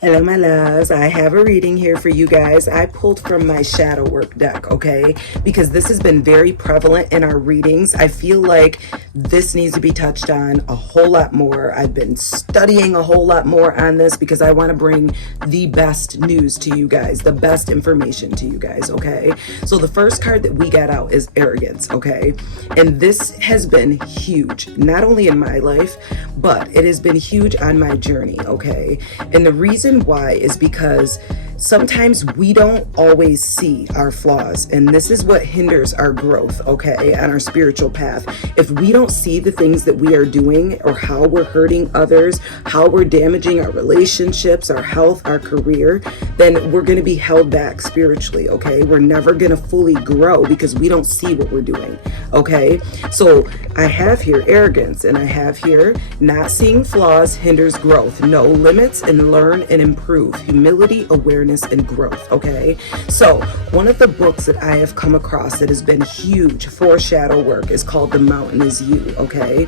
Hello, my loves. I have a reading here for you guys. I pulled from my shadow work deck, okay? Because this has been very prevalent in our readings. I feel like this needs to be touched on a whole lot more. I've been studying a whole lot more on this because I want to bring the best news to you guys, the best information to you guys, okay? So the first card that we got out is arrogance, okay? And this has been huge, not only in my life, but it has been huge on my journey, okay? And the reason why is because sometimes we don't always see our flaws, and this is what hinders our growth, okay, on our spiritual path. If we don't see the things that we are doing or how we're hurting others, how we're damaging our relationships, our health, our career, then we're going to be held back spiritually, okay? We're never going to fully grow because we don't see what we're doing, okay? So I have here arrogance, and I have here not seeing flaws hinders growth. Know limits and learn and improve. Humility, awareness, and growth, okay? So one of the books that I have come across that has been huge for shadow work is called The Mountain Is You, okay?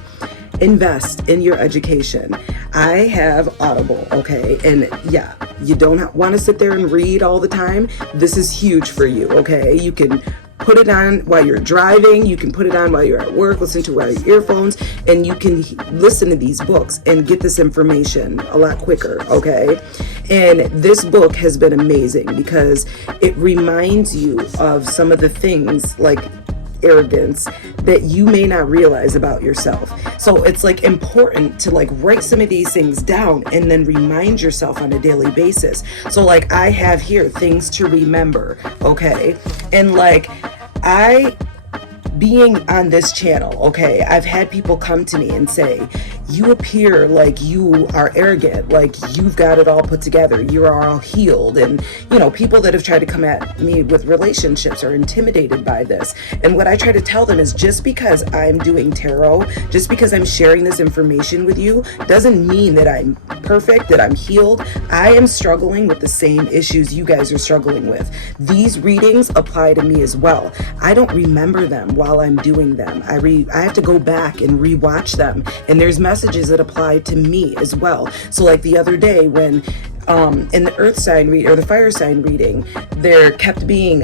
Invest in your education. I have Audible, okay? And yeah, you don't want to sit there and read all the time. This is huge for you, okay? You can put it on while you're driving, you can put it on while you're at work, listen to it while your earphones, and you can listen to these books and get this information a lot quicker, okay? And this book has been amazing because it reminds you of some of the things like arrogance that you may not realize about yourself. So it's like important to like write some of these things down and then remind yourself on a daily basis. So like I have here things to remember, okay? And like being on this channel, okay, I've had people come to me and say, you appear like you are arrogant, like you've got it all put together, you're all healed. And, you know, people that have tried to come at me with relationships are intimidated by this. And what I try to tell them is just because I'm doing tarot, just because I'm sharing this information with you, doesn't mean that I'm perfect, that I'm healed. I am struggling with the same issues you guys are struggling with. These readings apply to me as well. I don't remember them while I'm doing them. I have to go back and rewatch them. And there's messages that apply to me as well. So like the other day when in the earth sign read or the fire sign reading, there kept being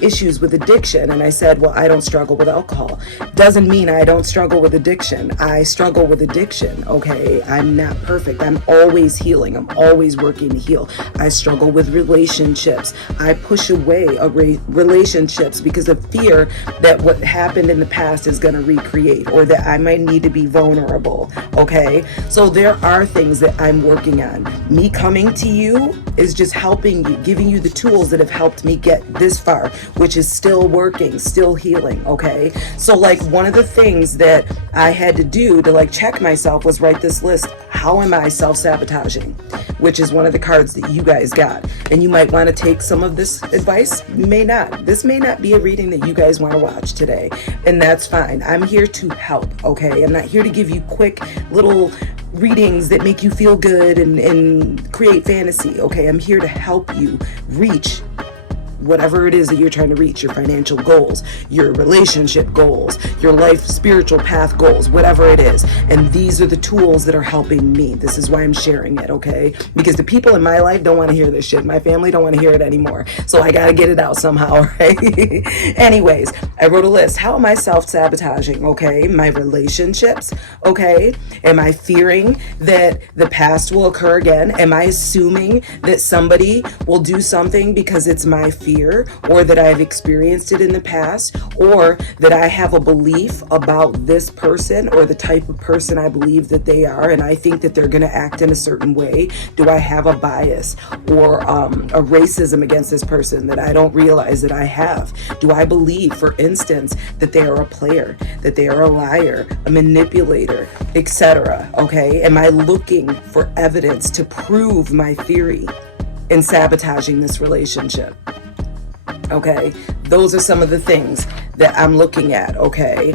issues with addiction, and I said, well, I don't struggle with alcohol. Doesn't mean I don't struggle with addiction. I struggle with addiction, okay? I'm not perfect. I'm always healing. I'm always working to heal. I struggle with relationships. I push away relationships because of fear that what happened in the past is going to recreate, or that I might need to be vulnerable, okay? So there are things that I'm working on. Me coming to you is just helping you, giving you the tools that have helped me get this far, which is still working, still healing, okay? So like one of the things that I had to do to like check myself was write this list. How am I self-sabotaging? Which is one of the cards that you guys got. And you might want to take some of this advice. You may not. This may not be a reading that you guys want to watch today. And that's fine. I'm here to help, okay? I'm not here to give you quick little readings that make you feel good and create fantasy, okay? I'm here to help you reach whatever it is that you're trying to reach, your financial goals, your relationship goals, your life spiritual path goals, whatever it is. And these are the tools that are helping me. This is why I'm sharing it, okay? Because the people in my life don't want to hear this shit. My family don't want to hear it anymore. So I got to get it out somehow, right? Anyways, I wrote a list. How am I self-sabotaging, okay? My relationships, okay? Am I fearing that the past will occur again? Am I assuming that somebody will do something because it's my fear, or that I've experienced it in the past, or that I have a belief about this person or the type of person I believe that they are, and I think that they're going to act in a certain way? Do I have a bias or a racism against this person that I don't realize that I have? Do I believe, for instance, that they are a player, that they are a liar, a manipulator, etc.? Okay, am I looking for evidence to prove my theory in sabotaging this relationship? Okay, those are some of the things that I'm looking at, okay?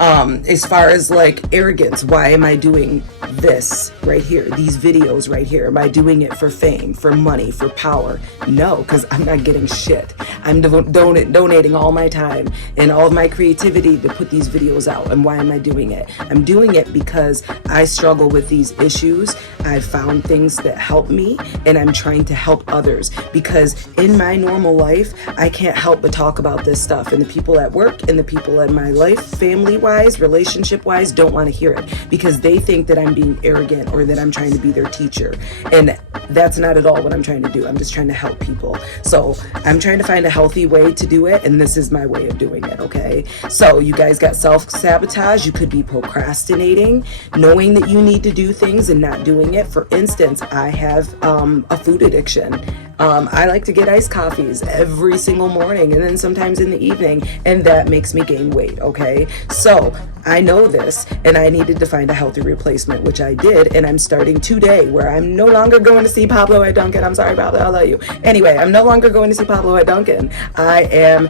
As far as like arrogance, why am I doing this right here, these videos right here? Am I doing it for fame, for money, for power? No, because I'm not getting shit. I'm donating all my time and all of my creativity to put these videos out. And why am I doing it? I'm doing it because I struggle with these issues. I've found things that help me, and I'm trying to help others, because in my normal life, I can't help but talk about this stuff, and the people at work and the people in my life, family-wise, relationship-wise, don't want to hear it because they think that I'm being arrogant or that I'm trying to be their teacher. And that's not at all what I'm trying to do. I'm just trying to help people. So I'm trying to find a healthy way to do it, and this is my way of doing it, okay? So you guys got self-sabotage. You could be procrastinating, knowing that you need to do things and not doing it. For instance, I have a food addiction. I like to get iced coffees every single morning and then sometimes in the evening, and that makes me gain weight, okay? So I know this, and I needed to find a healthy replacement, which I did, and I'm starting today, where I'm no longer going to see Pablo at Dunkin'. I'm sorry, Pablo, I love you. Anyway, I'm no longer going to see Pablo at Dunkin'. I am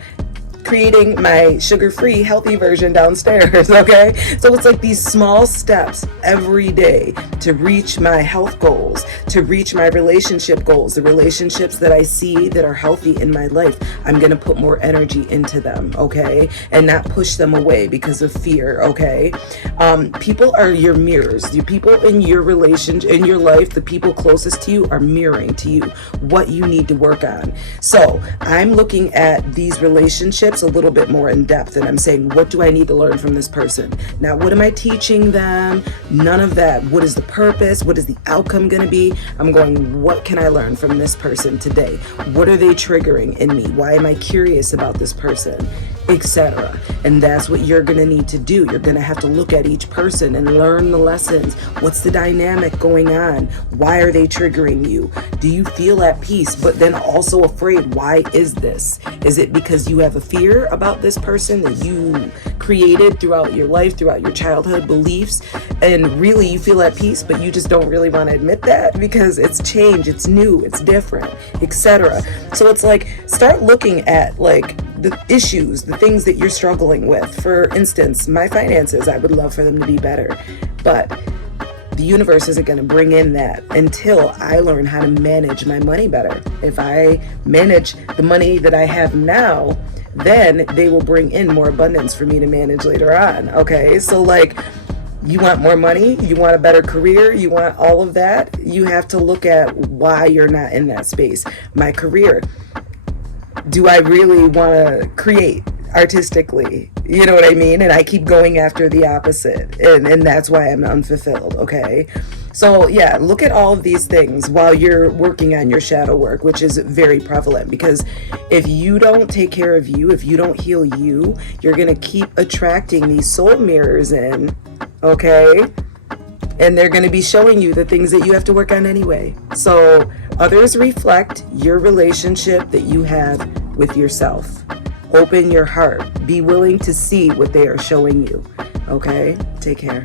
creating my sugar-free healthy version downstairs, okay? So it's like these small steps every day to reach my health goals, to reach my relationship goals, the relationships that I see that are healthy in my life. I'm gonna put more energy into them, okay? And not push them away because of fear, okay? People are your mirrors. The people in your relationship, in your life, the people closest to you are mirroring to you what you need to work on. So I'm looking at these relationships a little bit more in depth, and I'm saying, what do I need to learn from this person? Now, what am I teaching them? None of that. What is the purpose? What is the outcome going to be? I'm going, what can I learn from this person today? What are they triggering in me? Why am I curious about this person? Etc. And that's what you're going to need to do. You're going to have to look at each person and learn the lessons. What's the dynamic going on? Why are they triggering you? Do you feel at peace, but then also afraid? Why is this? Is it because you have a fear about this person that you created throughout your life, throughout your childhood beliefs, and really you feel at peace, but you just don't really want to admit that because it's change, it's new, it's different, etc. So it's like, start looking at like the issues, the things that you're struggling with. For instance, my finances, I would love for them to be better, but the universe isn't going to bring in that until I learn how to manage my money better. If I manage the money that I have now, then they will bring in more abundance for me to manage later on, okay? So like, you want more money, you want a better career, you want all of that, you have to look at why you're not in that space. My career, do I really want to create artistically? You know what I mean? And I keep going after the opposite, and that's why I'm unfulfilled, okay? So yeah, look at all of these things while you're working on your shadow work, which is very prevalent, because if you don't take care of you, if you don't heal you, you're going to keep attracting these soul mirrors in, okay? And they're going to be showing you the things that you have to work on anyway. So others reflect your relationship that you have with yourself. Open your heart. Be willing to see what they are showing you. Okay? Take care.